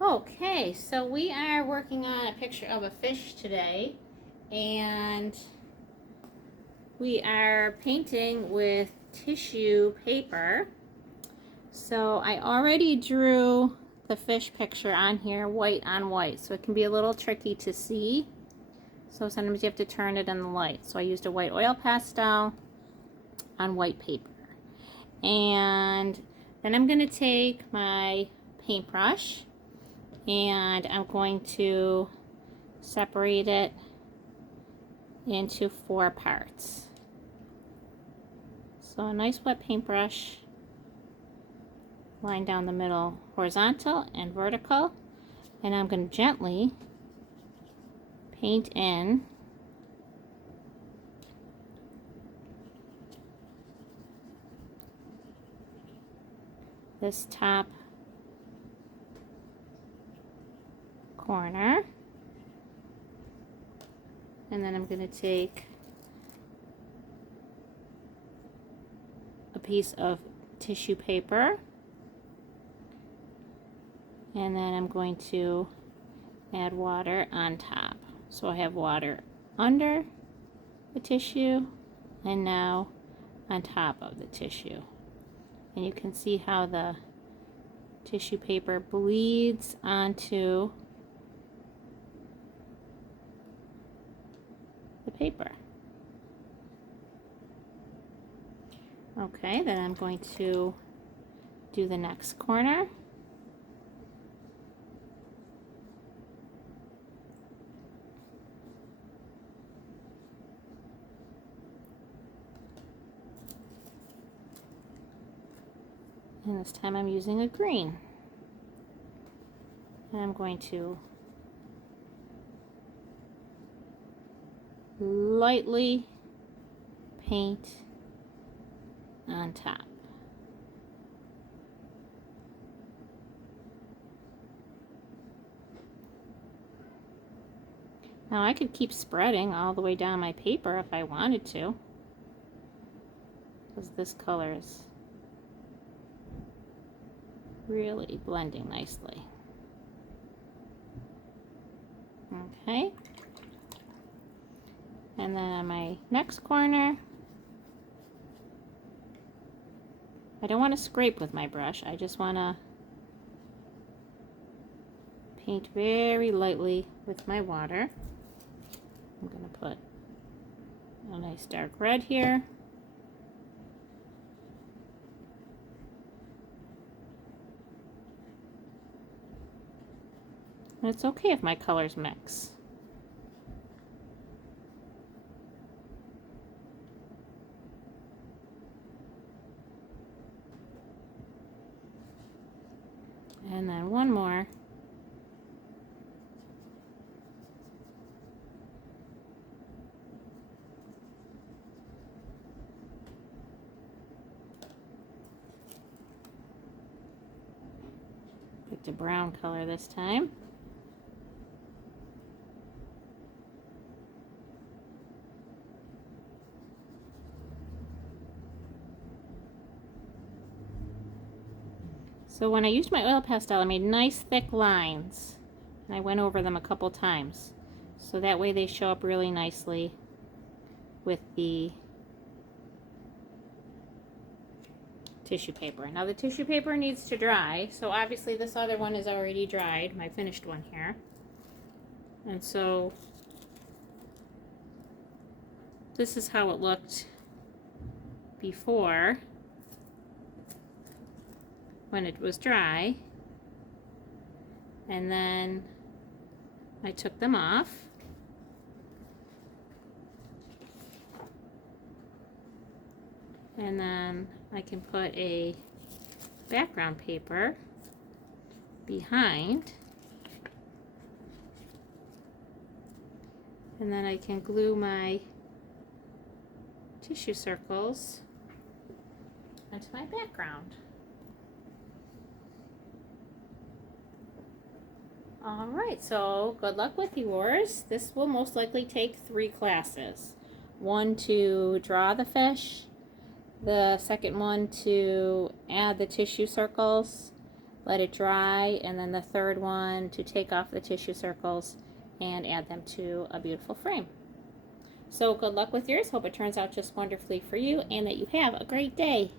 Okay, so we are working on a picture of a fish today, and we are painting with tissue paper. So I already drew the fish picture on here white on white, so it can be a little tricky to see. So sometimes you have to turn it in the light. So I used a white oil pastel on white paper. And then I'm going to take my paintbrush and I'm going to separate it into 4 parts. So a nice wet paintbrush, line down the middle horizontal and vertical, and I'm going to gently paint in this top corner, and then I'm going to take a piece of tissue paper, and then I'm going to add water on top. So I have water under the tissue and now on top of the tissue. And you can see how the tissue paper bleeds onto the paper. Okay, then I'm going to do the next corner. And this time I'm using a green. And I'm going to lightly paint on top. Now I could keep spreading all the way down my paper if I wanted to, because this color is really blending nicely. Okay, and then on my next corner, I don't want to scrape with my brush, I just want to paint very lightly with my water. I'm going to put a nice dark red here. And it's okay if my colors mix. And then one more. Picked a brown color this time. So when I used my oil pastel, I made nice thick lines, and I went over them a couple times. So that way they show up really nicely with the tissue paper. Now the tissue paper needs to dry, so obviously this other one is already dried, my finished one here. And so this is how it looked before when it was dry, and then I took them off, and then I can put a background paper behind, and then I can glue my tissue circles onto my background. Alright, so good luck with yours. This will most likely take 3 classes. One to draw the fish, the second one to add the tissue circles, let it dry, and then the third one to take off the tissue circles and add them to a beautiful frame. So good luck with yours. Hope it turns out just wonderfully for you and that you have a great day.